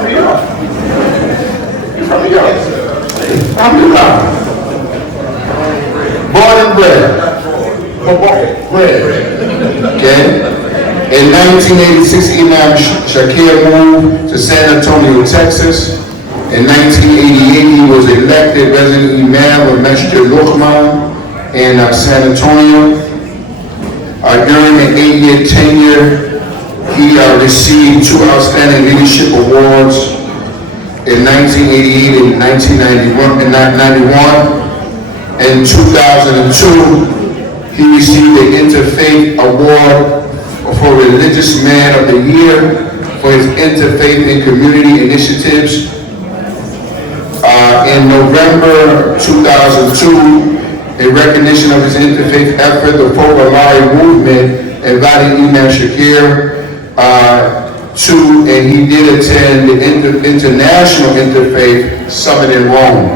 from New York. You're from New York. Alhamdulillah. Born and bred. Okay. In 1986, Imam Shakir moved to San Antonio, Texas. In 1988, he was elected resident Imam of Masjid Luqman in San Antonio. During an 8-year tenure, he received 2 outstanding leadership awards in 1988 and 1991. In 2002, he received the Interfaith Award for Religious Man of the Year for his interfaith and community initiatives. In November 2002, in recognition of his interfaith effort, the Fokalari movement invited Imam Shakir and he did attend the International Interfaith Summit in Rome.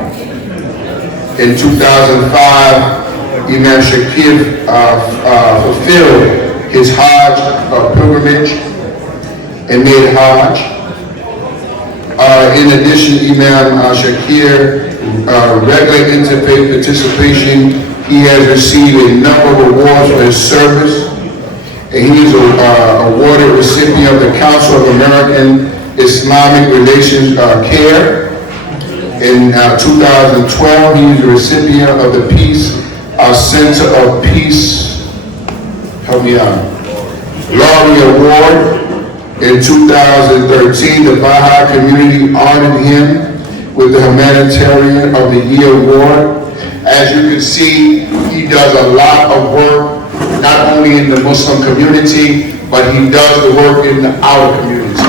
In 2005, Imam Shakir fulfilled his Hajj pilgrimage and made Hajj. In addition, Imam Shakir regular interfaith participation. He has received a number of awards for his service, and he is awarded recipient of the Council of American Islamic Relations CARE. In 2012, he is the recipient of the Peace Center of Peace, help me out, Laurie Award. In 2013, the Baha'i community honored him with the Humanitarian of the Year Award. As you can see, he does a lot of work, not only in the Muslim community, but he does the work in our community,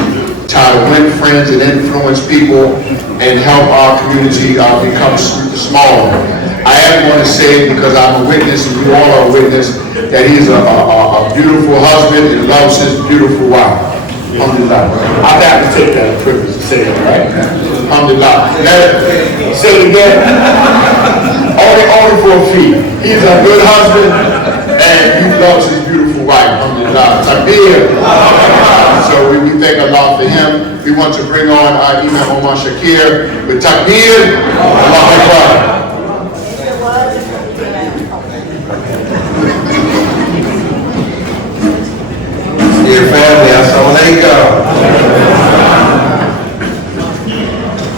try to win friends and influence people and help our community become smaller. I am going to say, because I'm a witness, and you all are a witness, that he's a beautiful husband and loves his beautiful wife. Alhamdulillah. I have to take that privilege to say it, right? Alhamdulillah. Say it again. Only for a fee. He's a good husband and he loves his beautiful wife. Alhamdulillah. Takbir. So we thank Allah for him. We want to bring on our Imam Omar Shakir with Takbir. Allahu Akbar. Dear family, assalamu alaikum.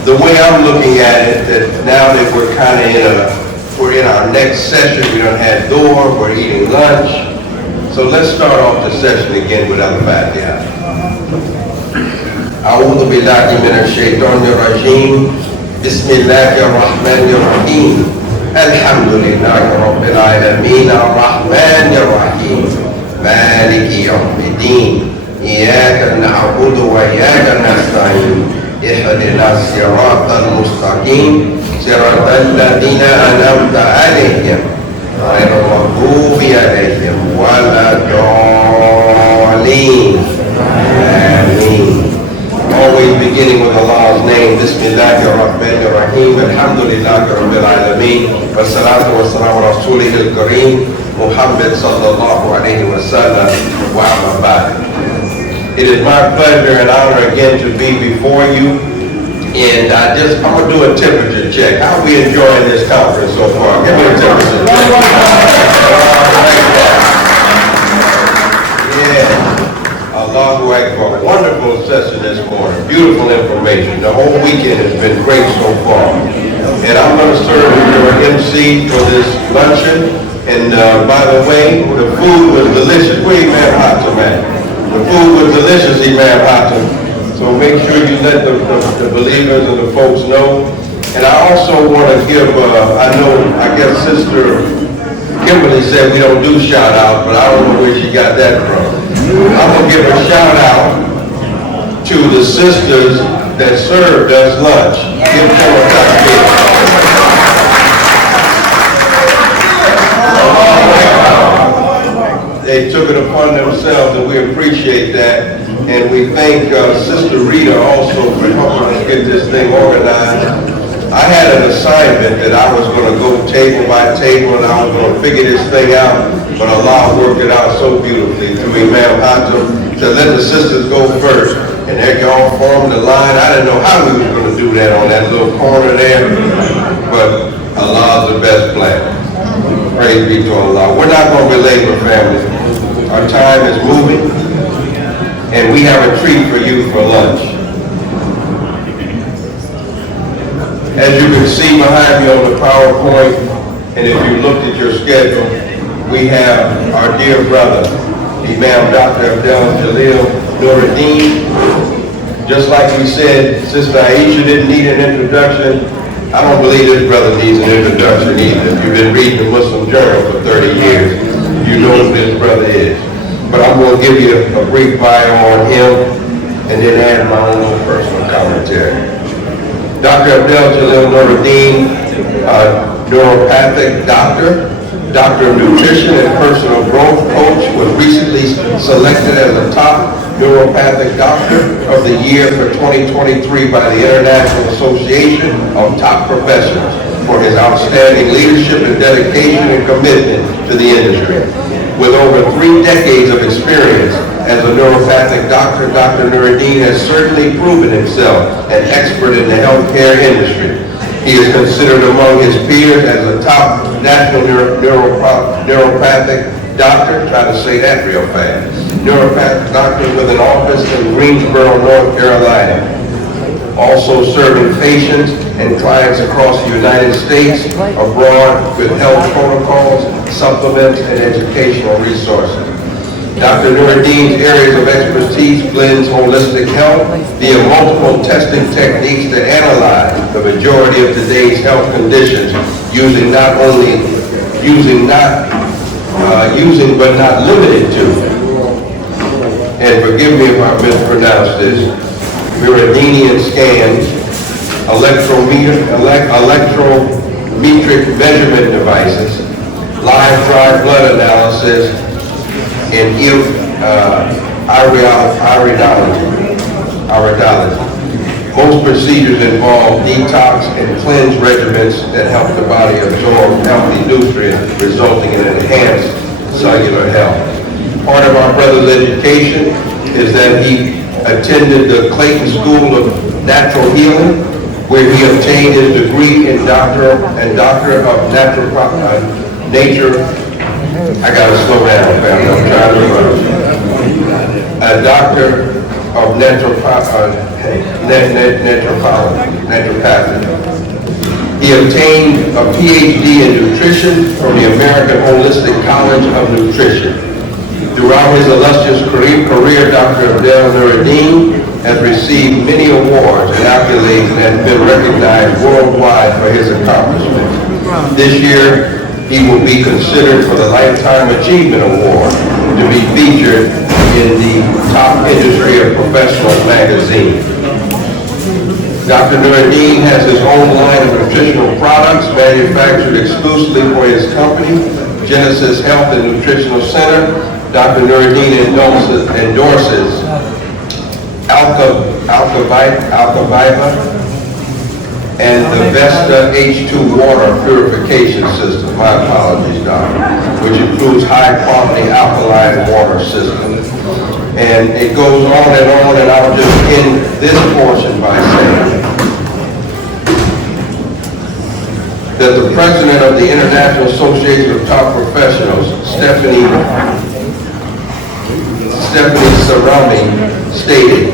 The way I'm looking at it, that now that we're kind of we're in our next session, we don't have door, we're eating lunch. So let's start off the session again with al-Fatiha. A'udhu billahi minash shaitanir rajim. Bismillahir rahmanir rahim. Alhamdulillahi rabbil alamin. Ar-Rahmanir rahim. مالك يوم الدين إياك نعبد وإياك نستعين اهدنا الصراط المستقيم صراط الذين أنعمت عليهم غير المغضوب عليهم ولا الضالين آمين. Always beginning with Allah's name. Bismillahir Rahmanir Rahim. Alhamdulillahi Rabbil Alameen. Wassalatu wassalamu ala Rasulihil Kareem. Muhammad sallallahu alayhi wa sallam wa amma ba'd. It is my pleasure and honor again to be before you. And I'm going to do a temperature check. How are we enjoying this conference so far? Give me a temperature check. Yeah. Allahu Akbar. Wonderful session this morning. Beautiful information. The whole weekend has been great so far. And I'm going to serve as your MC for this luncheon. And by the way, the food was delicious. Where Imam Hatem at? The food was delicious, Imam Hatem. So make sure you let the believers and the folks know. And I also want to give, I guess Sister Kimberly said we don't do shout out, but I don't know where she got that from. I'm going to give a shout out to the sisters that served us lunch. Give them a takbir. They took it upon themselves, and we appreciate that. And we thank Sister Rita also for helping us get this thing organized. I had an assignment that I was going to go table by table, and I was going to figure this thing out, but Allah worked it out so beautifully through Imam Hatem to let the sisters go first. and there y'all formed the line. I didn't know how we was going to do that on that little corner there, but Allah's the best plan. Praise be to Allah. We're not going to belabor, family. Our time is moving, and we have a treat for you for lunch. As you can see behind me on the PowerPoint, and if you looked at your schedule, we have our dear brother, Imam Dr. Abdel Jalil Nuruddin. Just like we said, Sister Aisha didn't need an introduction. I don't believe this brother needs an introduction either. If you've been reading the Muslim Journal for 30 years, you know who this brother is. But I'm going to give you a brief bio on him and then add my own personal commentary. Dr. Abdel Jalil Nuruddin, neuropathic doctor, doctor of nutrition and personal growth coach, was recently selected as a top neuropathic doctor of the year for 2023 by the International Association of Top Professionals for his outstanding leadership and dedication and commitment to the industry. With over 3 decades of experience as a neuropathic doctor, Dr. Nuruddin has certainly proven himself an expert in the healthcare industry. He is considered among his peers as a top national neuropathic doctor, try to say that real fast, neuropathic doctor with an office in Greensboro, North Carolina, also serving patients and clients across the United States, abroad with health protocols, supplements, and educational resources. Dr. Nuruddin's areas of expertise blends holistic health via multiple testing techniques to analyze the majority of today's health conditions using but not limited to, and forgive me if I mispronounce this, Meridian scans, electrometric measurement devices, live dry blood analysis, and iridology. Most procedures involve detox and cleanse regimens that help the body absorb healthy nutrients, resulting in enhanced cellular health. Part of our brother's education is that he attended the Clayton School of Natural Healing, where he obtained his degree in Doctor of Nature. I gotta slow down, family. I'm trying to rush. A Doctor of Naturopathy. He obtained a PhD in nutrition from the American Holistic College of Nutrition. Throughout his illustrious career, Dr. Abdel Nuruddin has received many awards and accolades and has been recognized worldwide for his accomplishments. This year, he will be considered for the Lifetime Achievement Award to be featured in the Top Industry of Professionals magazine. Dr. Nuruddin has his own line of nutritional products manufactured exclusively for his company, Genesis Health and Nutritional Center. Dr. Nuruddin endorses Alkaviva and the Vesta H2 water purification system, my apologies, doctor, which includes high-quality alkaline water system. And it goes on, and I'll just end this portion by saying that the president of the International Association of Top Professionals, Stephanie Sarami, stated,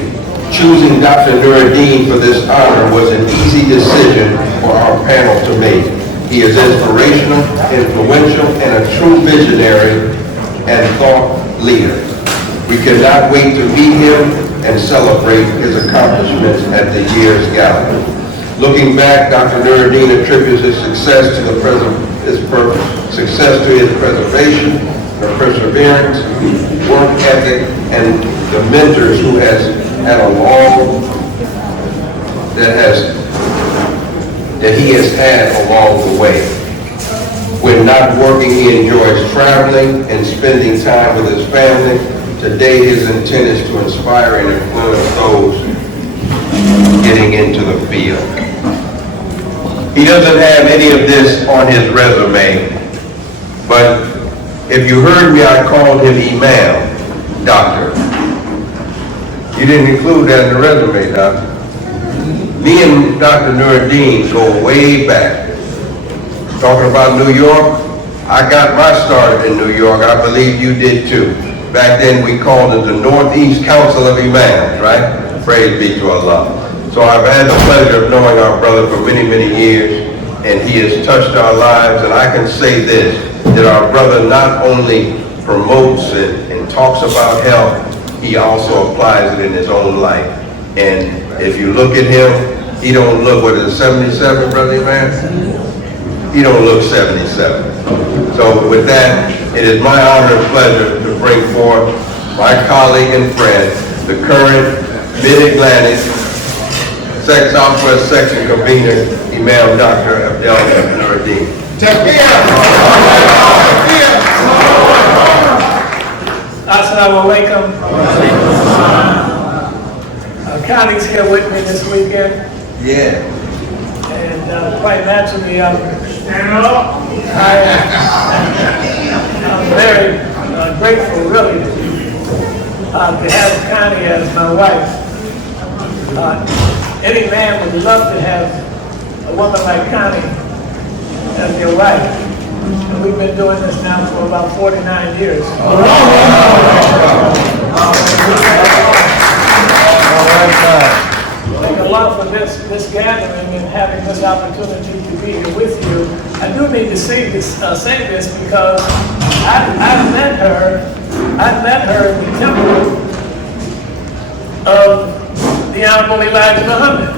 "Choosing Dr. Nuruddin for this honor was an easy decision for our panel to make. He is inspirational, influential, and a true visionary and thought leader. We cannot wait to meet him and celebrate his accomplishments at the year's gala." Looking back, Dr. Nuruddin attributes his success to his preservation, the perseverance, work ethic, and the mentors who has had that he has had along the way. When not working, he enjoys traveling and spending time with his family. Today, his intent is to inspire and influence those getting into the field. He doesn't have any of this on his resume, but if you heard me, I called him Imam, doctor. You didn't include that in the resume, Doc. Me and Dr. Nuruddin go way back. Talking about New York, I got my start in New York. I believe you did too. Back then we called it the Northeast Council of Imams, right? Praise be to Allah. So I've had the pleasure of knowing our brother for many, many years, and he has touched our lives. And I can say this, that our brother not only promotes it and talks about health, he also applies it in his own life. And if you look at him, he don't look, what is it, 77, brother man? He don't look 77. So with that, it is my honor and pleasure to bring forth my colleague and friend, the current Mid-Atlantic Southwest Section Convener, Imam Dr. Abdel Nuruddin. Assalamu alaikum. Connie's here with me this weekend. Yeah. And quite naturally, I'm very grateful, really, to have Connie as my wife. Any man would love to have a woman like Connie as your wife. And we've been doing this now for about 49 years. Thank a lot for this gathering and having this opportunity to be here with you. I do need to say this because I met her in the temple of the Honorable Elijah Muhammad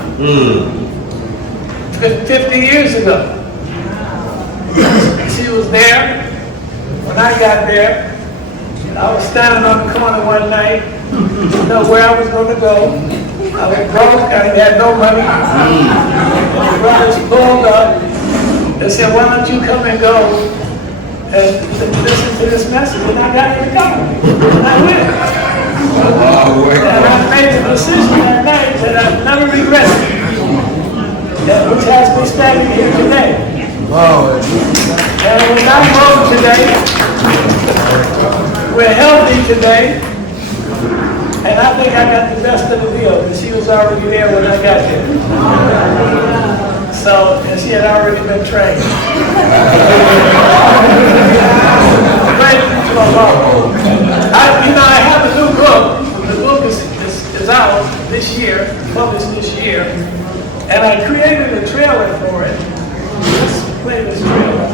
50 years ago. She was there when I got there. I was standing on the corner one night, didn't know where I was going to go. I was broke, I had no money. And the brothers pulled up and said, why don't you come and go and listen to this message? And I got in the car. And I went. And I made the decision that night that I've never regretted, which has me standing here today. And we're not broke today. We're healthy today. And I think I got the best of the deal, because she was already there when I got there. So, and she had already been trained. Praise be to Allah. I have a new book. The book is out this year, published this year. And I created a trailer for it. Let's play this trailer.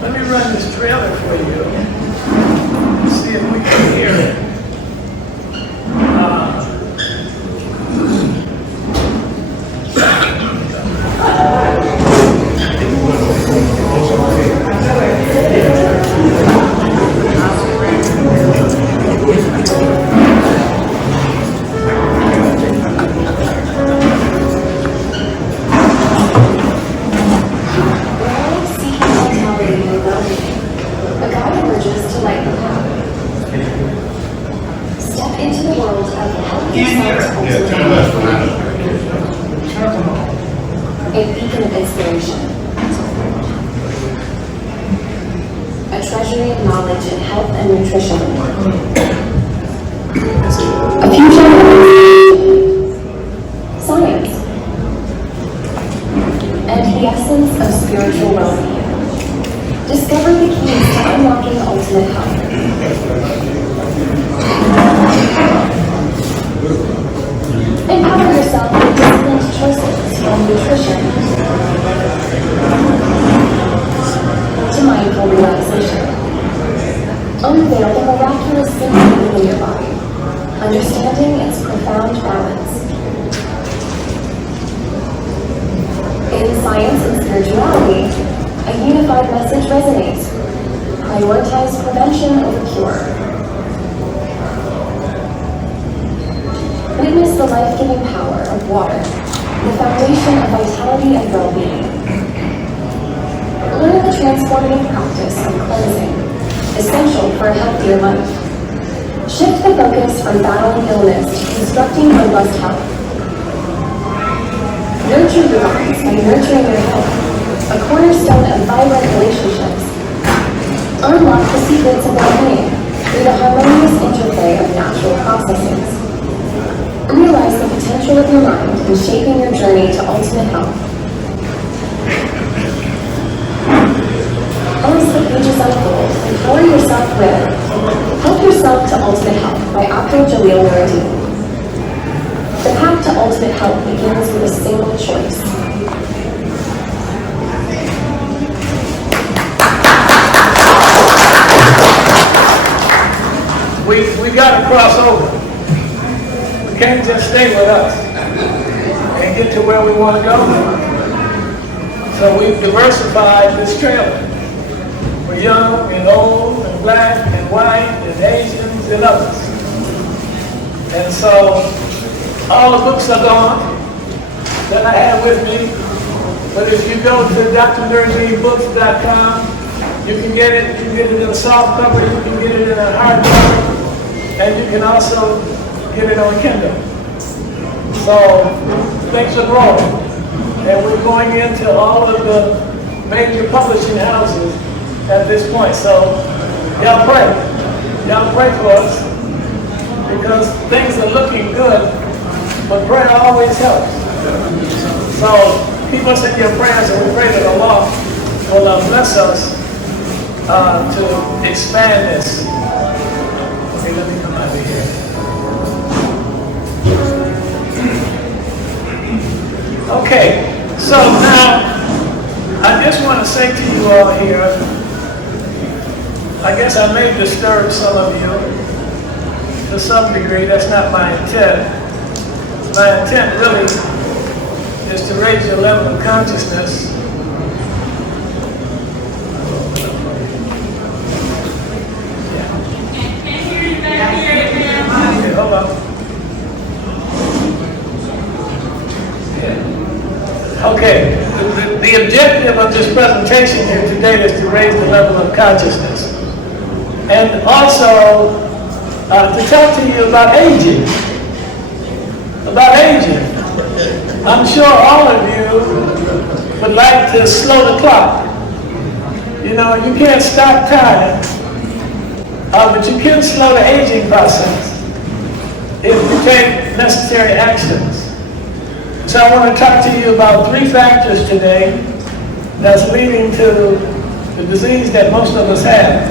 Let me run this trailer for you. See if we can hear it. A beacon of inspiration. A treasury of knowledge in health and nutrition. A future of science. And the essence of spiritual well-being. Discover the keys to unlocking ultimate health. Empower yourself with disciplined choices from nutrition to mindful relaxation. Unveil the miraculous symphony within your body, understanding its profound balance. In science and spirituality, a unified message resonates. Prioritize prevention over cure. Witness the life-giving power of water, the foundation of vitality and well-being. Learn the transformative practice of cleansing, essential for a healthier life. Shift the focus from battling illness to constructing robust health. Nurture your minds by nurturing your health, a cornerstone of vibrant relationships. Unlock the secrets of well-being through the harmonious interplay of natural processes. Realize the potential of your mind in shaping your journey to ultimate health. As the pages unfold, empower yourself with Help Yourself to Ultimate Health by Abdul Jalil Nuruddin. The path to ultimate health begins with a single choice. We got to cross over. We can't just stay with us and get to where we want to go. So we've diversified this trailer. We're young and old and black and white and Asians and others. And so all the books are gone that I have with me. But if you go to drnerdybooks.com, you can get it. You can get it in a soft cover. You can get it in a hardcover. And you can also get it on Kindle. So things are growing. And we're going into all of the major publishing houses at this point. So y'all pray. Y'all pray for us because things are looking good, but prayer always helps. So keep us in your prayers, and we pray that Allah will bless us to expand this. Okay, let me come out of here. Okay, so now I just want to say to you all here, I guess I may disturb some of you to some degree. That's not my intent. My intent really is to raise your level of consciousness. Okay, hold on. Okay, the objective of this presentation here today is to raise the level of consciousness. And also to talk to you about aging. About aging. I'm sure all of you would like to slow the clock. You know, you can't stop time, but you can slow the aging process if you take necessary actions. So I want to talk to you about 3 factors today that's leading to the disease that most of us have.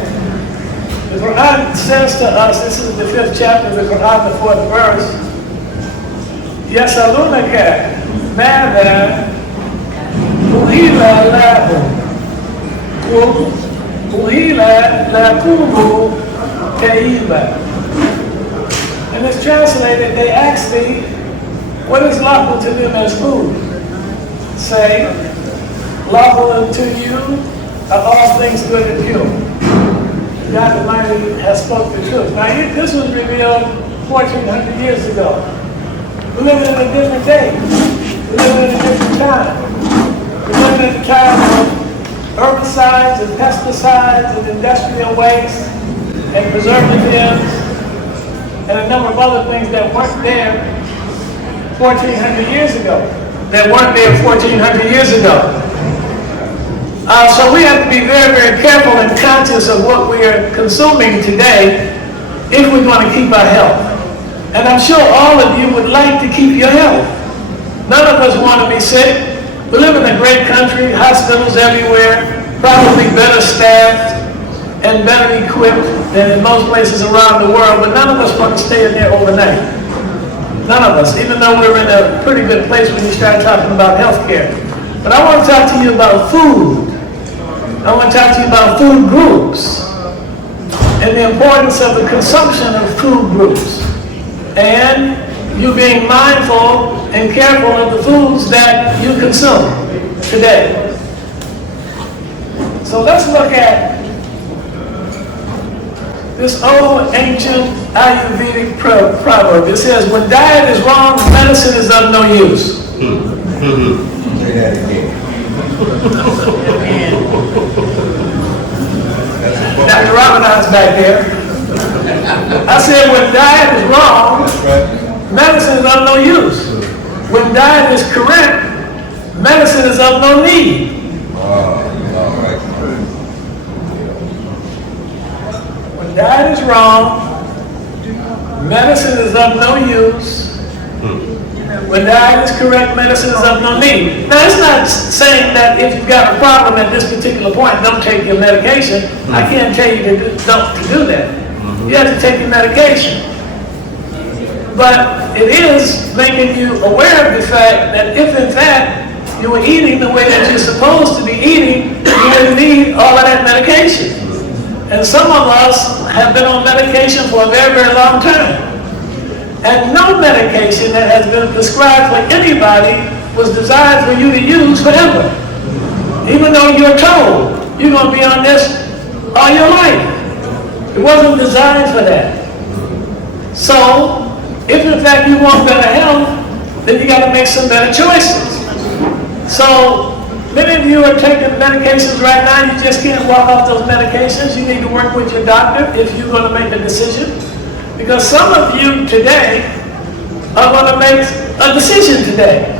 The Quran says to us, this is the 5th chapter of the Quran, the 4th verse, يَسَأَلُونَكَ مَاذَا أُحِلَّ لَهُمْ قُلْ أُحِلَّ لَكُمُ كَيِّبًا. And it's translated, they ask thee, what is lawful to them as food? Say, lawful unto you are all things good and pure. God Almighty has spoken the truth. Now, this was revealed 1,400 years ago. We're living in a different day. We're living in a different time. We're living in a time of herbicides and pesticides and industrial waste and preservatives and a number of other things that weren't there 1,400 years ago. That weren't there 1,400 years ago. So we have to be very, very careful and conscious of what we are consuming today if we're going to keep our health. And I'm sure all of you would like to keep your health. None of us want to be sick. We live in a great country, hospitals everywhere, probably better staffed and better equipped than in most places around the world, but none of us want to stay in there overnight. None of us, even though we're in a pretty good place when you start talking about health care. But I want to talk to you about food. I want to talk to you about food groups and the importance of the consumption of food groups and you being mindful and careful of the foods that you consume today. So let's look at this old ancient Ayurvedic proverb. It says, when diet is wrong, medicine is of no use. Say that again. Dr. Ramadan's back there. I said, when diet is wrong, medicine is of no use. When diet is correct, medicine is of no need. When diet is wrong, medicine is of no use, When diet is correct, medicine is of no need. Now, it's not saying that if you've got a problem at this particular point, don't take your medication. I can't tell you to do that. You have to take your medication. But it is making you aware of the fact that if in fact you were eating the way that you're supposed to be eating, you wouldn't need all of that medication. And some of us have been on medication for a very, very long time. And no medication that has been prescribed for anybody was designed for you to use forever. Even though you're told you're going to be on this all your life. It wasn't designed for that. So, if in fact you want better health, then you got to make some better choices. So, many of you are taking medications right now. You just can't walk off those medications. You need to work with your doctor if you're going to make a decision. Because some of you today are going to make a decision today.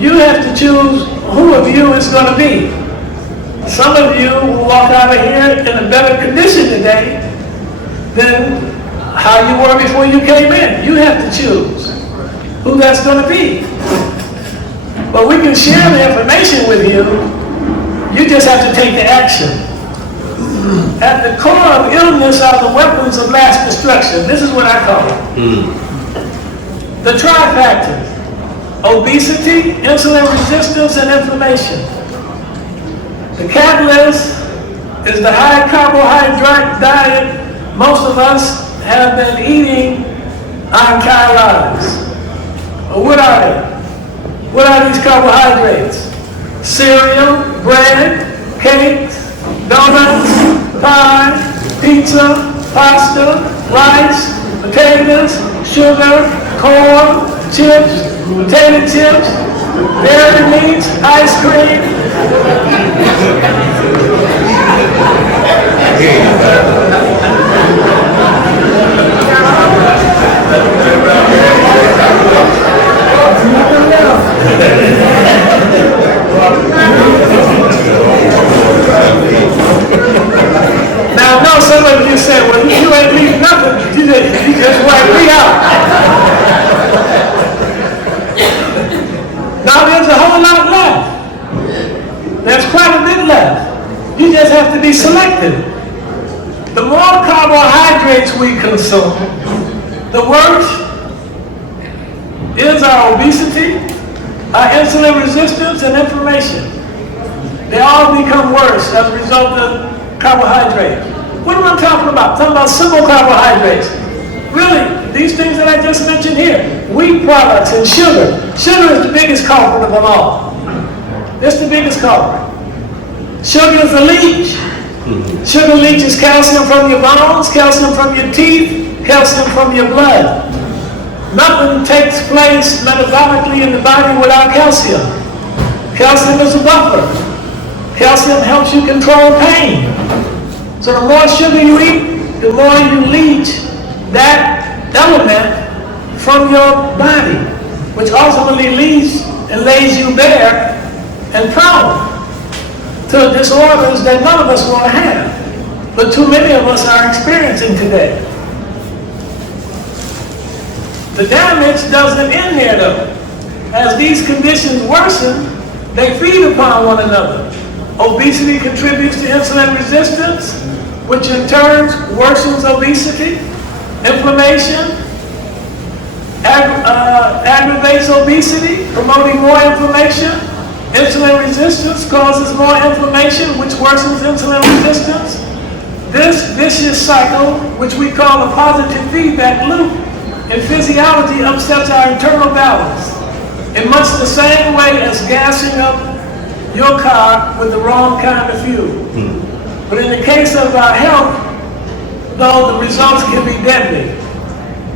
You have to choose who of you is going to be. Some of you will walk out of here in a better condition today than how you were before you came in. You have to choose who that's going to be. But we can share the information with you. You just have to take the action. At the core of illness are the weapons of mass destruction. This is what I call it. The trifactors: obesity, insulin resistance, and inflammation. The catalyst is the high carbohydrate diet most of us have been eating our entire lives. Well, what are they? What are these carbohydrates? Cereal, bread, cakes, donuts, pie, pizza, pasta, rice, potatoes, sugar, corn, chips, potato chips, dairy meats, ice cream. Now, I know some of you say, well, you ain't leaving nothing. You just wipe me out. Now, there's a whole lot left. There's quite a bit left. You just have to be selective. The more carbohydrates we consume, the worse is our obesity, our insulin resistance, and inflammation. They all become worse as a result of carbohydrates. What am I talking about? I'm talking about simple carbohydrates. Really, these things that I just mentioned here, wheat products and sugar. Sugar is the biggest culprit of them all. It's the biggest culprit. Sugar is a leach. Sugar leaches calcium from your bones, calcium from your teeth, calcium from your blood. Nothing takes place metabolically in the body without calcium. Calcium is a buffer. Calcium helps you control pain. So the more sugar you eat, the more you leach that element from your body, which ultimately leads and lays you bare and prone to disorders that none of us want to have, but too many of us are experiencing today. The damage doesn't end there though. As these conditions worsen, they feed upon one another. Obesity contributes to insulin resistance, which in turn worsens obesity. Inflammation aggravates obesity, promoting more inflammation. Insulin resistance causes more inflammation, which worsens insulin resistance. This vicious cycle, which we call a positive feedback loop, in physiology upsets our internal balance in much the same way as gassing up your car with the wrong kind of fuel. But in the case of our health, though, the results can be deadly.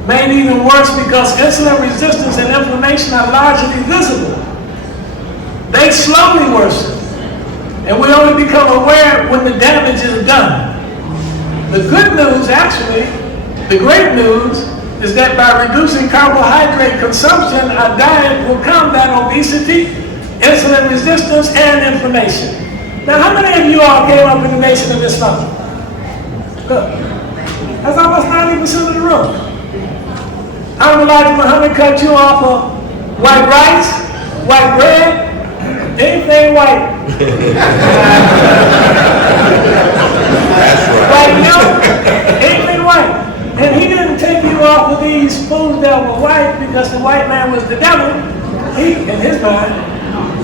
Made even worse because insulin resistance and inflammation are largely visible. They slowly worsen, and we only become aware when the damage is done. The good news, actually, the great news, is that by reducing carbohydrate consumption, our diet will combat obesity, insulin resistance, and inflammation. Now, how many of you all came up in the Nation of Islam? Good. That's almost 90% of the room. Elijah Muhammad cut you off of white rice, white bread, anything white. That's right. White milk, anything white. And he didn't take you off of these foods that were white because the white man was the devil. He, in his mind,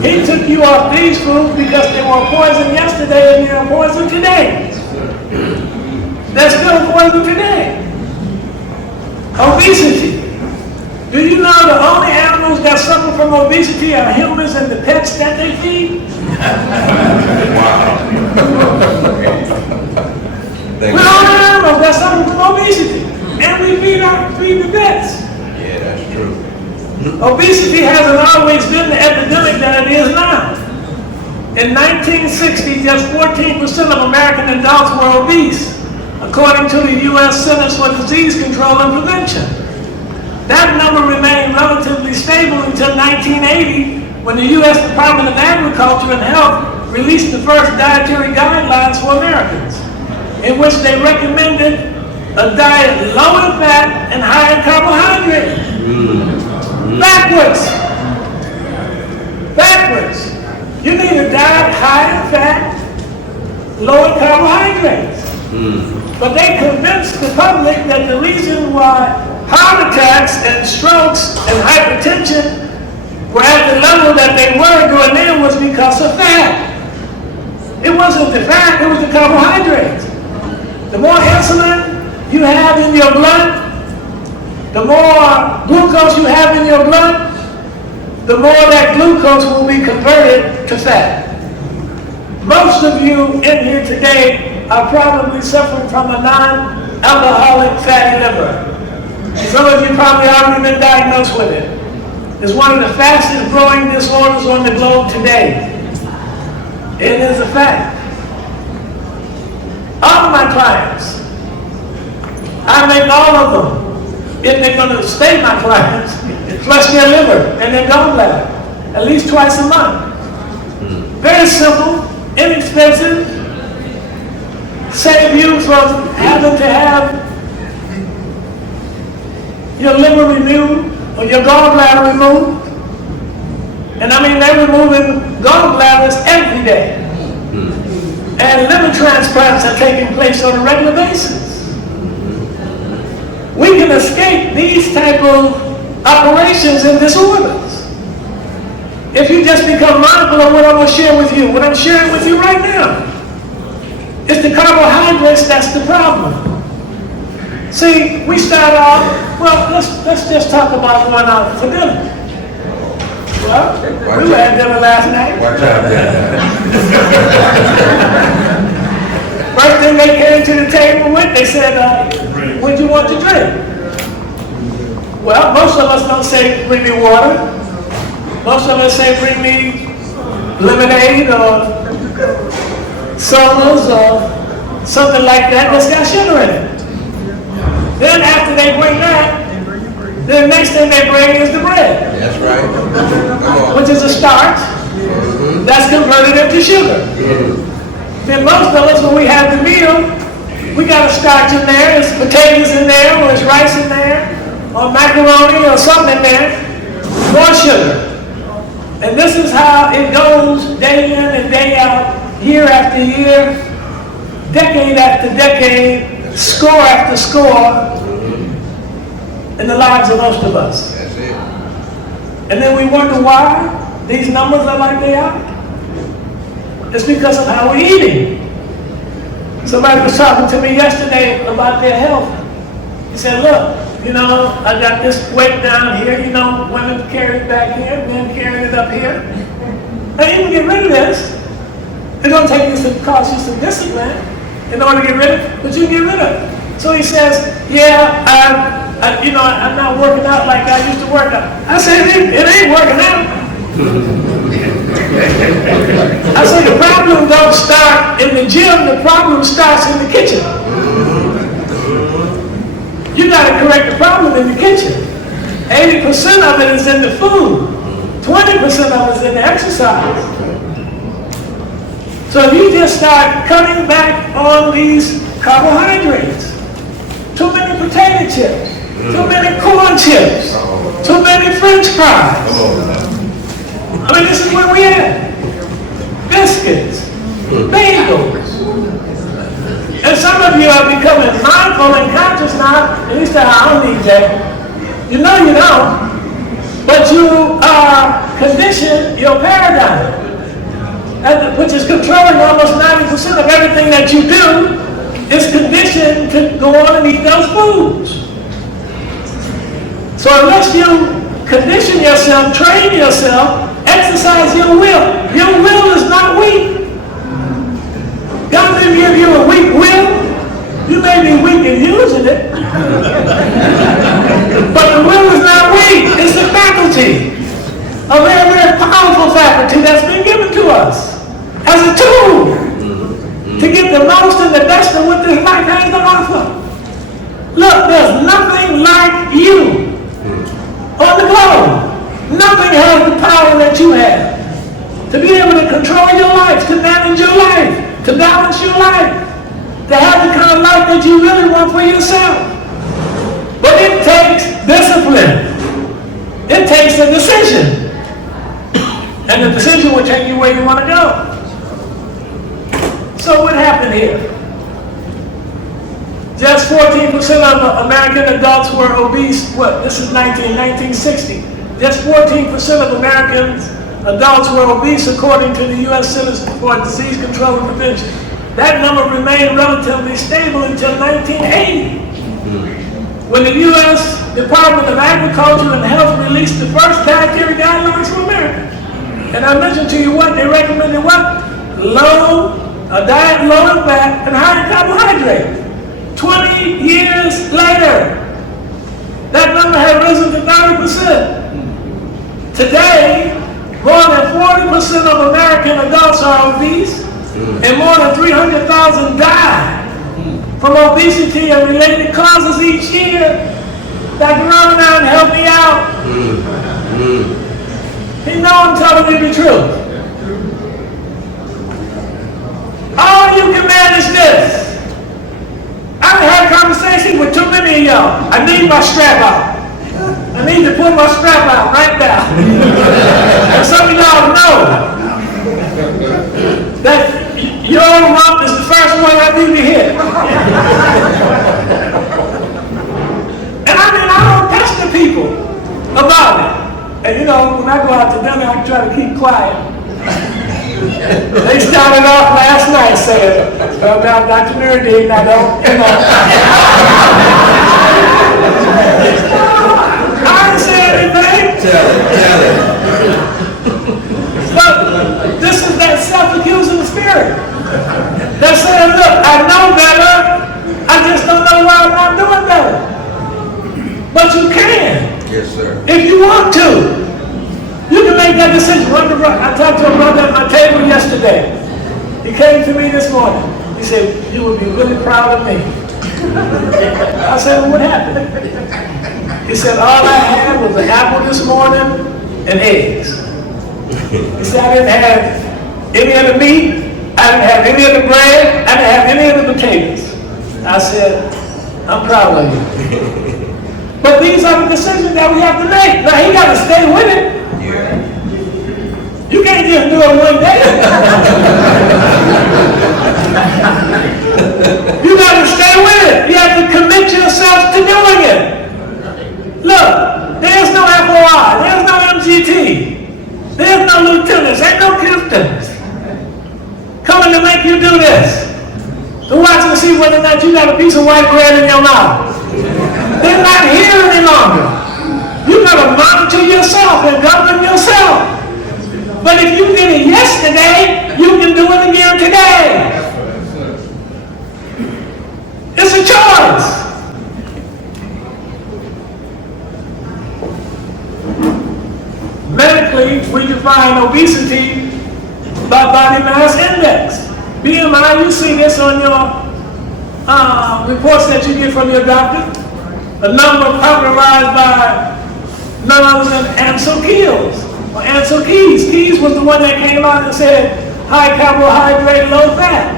he took you off these foods because they were poison yesterday and they're poison today. They're still poison today. Obesity. Do you know the only animals that suffer from obesity are humans and the pets that they feed? We're all animals that suffer from obesity. And we feed the pets. Yeah, that's true. Obesity hasn't always been the epidemic that it is now. In 1960, just 14% of American adults were obese, according to the U.S. Centers for Disease Control and Prevention. That number remained relatively stable until 1980, when the U.S. Department of Agriculture and Health released the first dietary guidelines for Americans, in which they recommended a diet low in fat and high in carbohydrates. Backwards. Backwards. You need a diet high in fat, low in carbohydrates. But they convinced the public that the reason why heart attacks and strokes and hypertension were at the level that they were going in was because of fat. It wasn't the fat, it was the carbohydrates. The more insulin you have in your blood, the more glucose you have in your blood, the more that glucose will be converted to fat. Most of you in here today are probably suffering from a non-alcoholic fatty liver. Some of you probably already been diagnosed with it. It's one of the fastest growing disorders on the globe today. It is a fact. All of my clients, I make all of them, if they're going to stay my clients, flush their liver and their gallbladder at least twice a month. Very simple, inexpensive, save you from having to have your liver removed or your gallbladder removed. And I mean, they're removing gallbladders every day. And liver transplants are taking place on a regular basis. We can escape these type of operations and disorders if you just become mindful of what I'm going to share with you. What I'm sharing with you right now. It's the carbohydrates that's the problem. See, we start off, well, let's just talk about going out for dinner. Well, we had dinner last night. What time is First thing they came to the table with, they said, what do you want to drink? Well, most of us don't say, bring me water. Most of us say, bring me lemonade or sodas or something like that that's got sugar in it. Then after they bring that, the next thing they bring is the bread. That's right. Come on. Which is a starch that's converted into sugar. Then most of us, when we have the meal, we got a starch in there, there's potatoes in there, or there's rice in there, or macaroni, or something in there, more sugar. And this is how it goes day in and day out, year after year, decade after decade, score after score, in the lives of most of us. That's it. And then we wonder why these numbers are like they are. It's because of how we're eating. Somebody was talking to me yesterday about their health. He said, look, you know, I got this weight down here, you know, women carry it back here, men carry it up here. Now you can get rid of this. It's going to take you some, cost you some discipline in order to get rid of it, but you can get rid of it. So he says, yeah, I'm not working out like I used to work out. I said, it ain't working out. I said, the problem don't start in the gym, the problem starts in the kitchen. You got to correct the problem in the kitchen. 80% of it is in the food. 20% of it is in the exercise. So if you just start cutting back on these carbohydrates, too many potato chips, too many corn chips, Too many French fries. I mean, this is where we at. Biscuits, bagels. And some of you are becoming mindful and conscious now, and you say, I don't need that. You know you don't. But you are conditioned, your paradigm, which is controlling almost 90% of everything that you do, is conditioned to go on and eat those foods. So unless you condition yourself, train yourself, exercise your will is not weak. God didn't give you a weak will. You may be weak in using it. But the will is not weak. It's a faculty. A very, very powerful faculty that's been given to us as a tool to get the most and the best of what this life has to offer. Look, there's nothing like you on the globe. Nothing has the power that you have to be able to control your life, to manage your life, to balance your life, to have the kind of life that you really want for yourself. But it takes discipline. It takes a decision. And the decision will take you where you want to go. So what happened here? Just 14% of American adults were obese. What? This is 1960. Just 14% of Americans adults were obese according to the U.S. Centers for Disease Control and Prevention. That number remained relatively stable until 1980, when the U.S. Department of Agriculture and Health released the first dietary guidelines for America. And I mentioned to you what they recommended: what? A diet low in fat and high in carbohydrate. 20 years later, that number had risen to 30%. Today, more than 40% of American adults are obese, and more than 300,000 die from obesity and related causes each year. Dr. Ramadan, help me out. He knows I'm telling you the truth. All you can manage this. I've had conversations with too many of y'all. I need my strap out. I need to pull my strap out right now. And some of y'all know that your rump is the first one I need to hit. And I mean, I don't pester people about it. And you know, when I go out to dinner, I try to keep quiet. They started off last night saying, well, now Dr. Nuruddin, I don't, you know. I didn't say anything. Tell it. But this is that self-accusing spirit. They're saying, look, I know better, I just don't know why I'm not doing better. But you can. Yes, sir. If you want to. You can make that decision. I talked to a brother at my table yesterday. He came to me this morning. He said, you would be really proud of me. I said, well, what happened? He said, all I had was an apple this morning and eggs. He said, I didn't have any of the meat, I didn't have any of the bread, I didn't have any of the potatoes. I said, I'm proud of you. But these are the decisions that we have to make. Now, he got to stay with it. Yeah. You can't just do it one day. You got to stay with it. You have to commit yourself to doing it. Look, there's no FOI, there's no MGT, there's no lieutenants, ain't no captains coming to make you do this. To watch and see whether or not you got a piece of white bread in your mouth. They're not here any longer. You got to monitor yourself and govern yourself. But if you did it yesterday, you can do it again today. It's a choice. Medically, we define obesity by body mass index. BMI, you see this on your reports that you get from your doctor. A number popularized by none other than Ansel Keys. Or Ansel Keys. Keys was the one that came out and said high carbohydrate, low fat.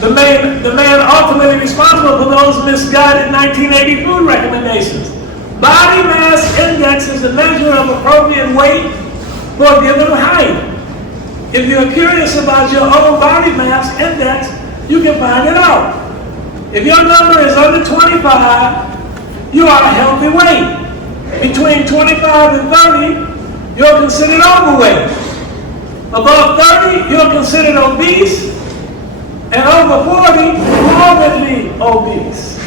The man ultimately responsible for those misguided 1980 food recommendations. Body mass index is a measure of appropriate weight for a given height. If you're curious about your own body mass index, you can find it out. If your number is under 25, you are a healthy weight. Between 25 and 30, you're considered overweight. Above 30, you're considered obese. And over 40, morbidly obese.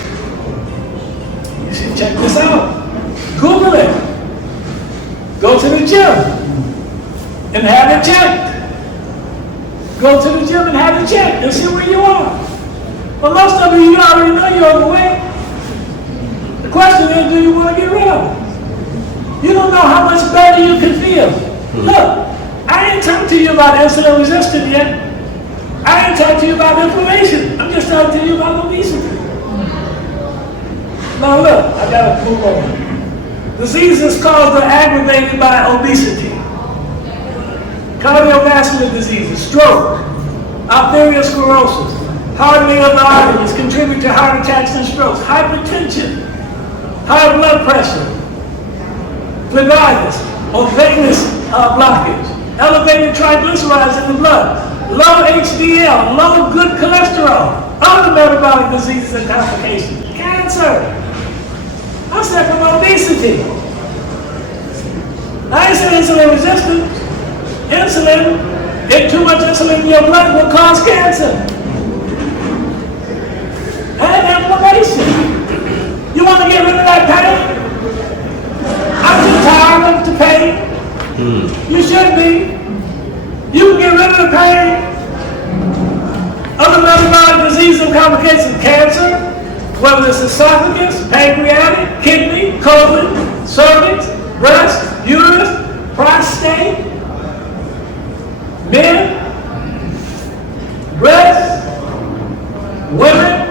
You should check this out. Google it. Go to the gym and have it checked. Go to the gym and have it checked and see where you are. But most of you already know you're overweight. The question is, do you want to get rid of it? You don't know how much better you can feel. Look, I ain't talking to you about insulin resistance yet. I ain't talking to you about inflammation. I'm just talking to you about obesity. Now look, I gotta move on. Diseases caused or aggravated by obesity. Cardiovascular diseases, stroke, arteriosclerosis, hardening of the arteries contribute to heart attacks and strokes, hypertension, high blood pressure, phlebitis or venous blockage, elevated triglycerides in the blood, low HDL, low good cholesterol, other metabolic diseases and complications, cancer. I said from obesity. I ain't said insulin resistance. Insulin, if too much insulin in your blood will cause cancer. And inflammation. You want to get rid of that pain? I'm too tired of the pain. You should be. You can get rid of the pain. Other metabolic diseases and complications, cancer, whether it's esophagus, pancreatic, kidney, colon, cervix, breast, uterus, prostate, men, breast, women.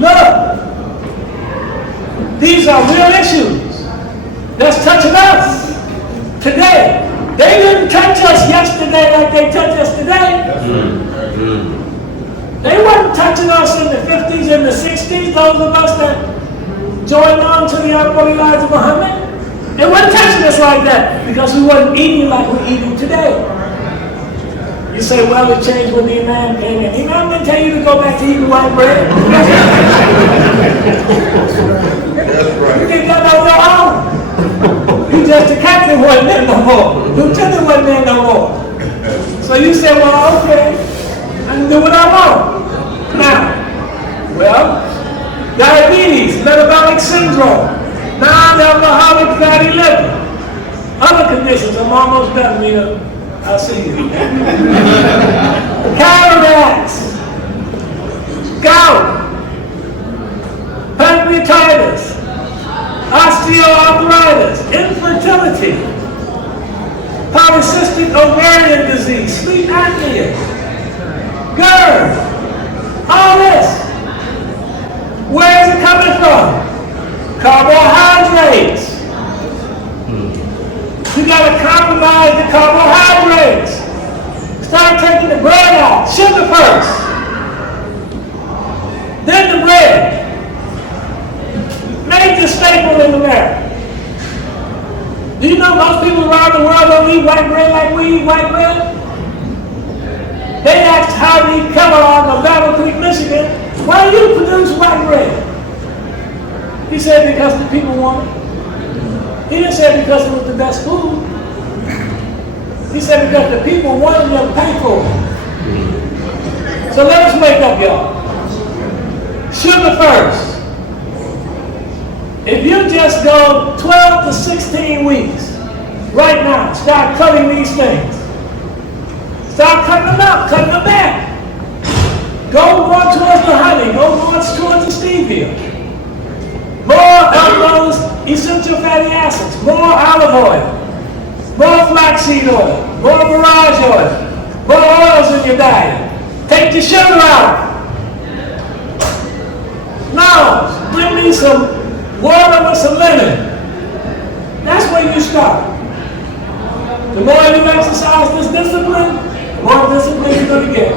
Look, these are real issues that's touching us today. They didn't touch us yesterday like they touch us today. They weren't touching us in the 50s and the 60s, those of us that joined on to the unholy lives of Muhammad. They weren't touching us like that because we weren't eating like we're eating today. You say, well, it changed when the Imam came in. The Imam didn't tell you to go back to eating white bread. That's right. You did that on your own. You just the captain wasn't there no more. Lieutenant wasn't there no more. So you said, well, okay, I can do what I want. Now, well, diabetes, metabolic syndrome, non-alcoholic fatty liver, other conditions. I'm almost done, Nina. I'll see you. Cataracts, gout, pancreatitis, osteoarthritis, infertility, polycystic ovarian disease, sleep apnea, GERD, all this. Where is it coming from? Carbohydrates. You gotta compromise the carbohydrates. Start taking the bread out. Sugar first. Then the bread. Make the staple in America. Do you know most people around the world don't eat white bread like we eat white bread? They asked Harvey Kellogg of Battle Creek, Michigan, why do you produce white bread? He said because the people want it. He didn't say because it was the best food. He said because the people wanted them to pay for it. So let us wake up, y'all. Sugar first. If you just go 12 to 16 weeks, right now, start cutting these things. Start cutting them out, cutting them back. Go more towards the honey, go more towards the stevia. More of those essential fatty acids, more olive oil, more flaxseed oil, more borage oil, more oils in your diet. Take the sugar out. Now, bring me some water with some lemon. That's where you start. The more you exercise this discipline, the more discipline you're going to get.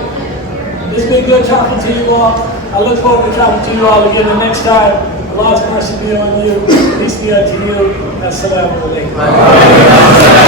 It's been good talking to you all. I look forward to talking to you all again the next time. Allah's mercy be on you, peace be unto you, assalamu alaikum.